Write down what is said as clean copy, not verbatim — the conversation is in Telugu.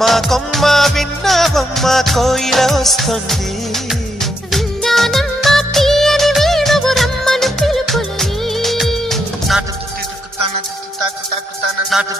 కొమ్మ కొమ్మ విన్నావమ్మ కోయిల వస్తుంది. విన్నానమ్మా తీయని వేణువు రమ్మను పిలుపులని. నాటు తాకు తాకు తాకు నాటు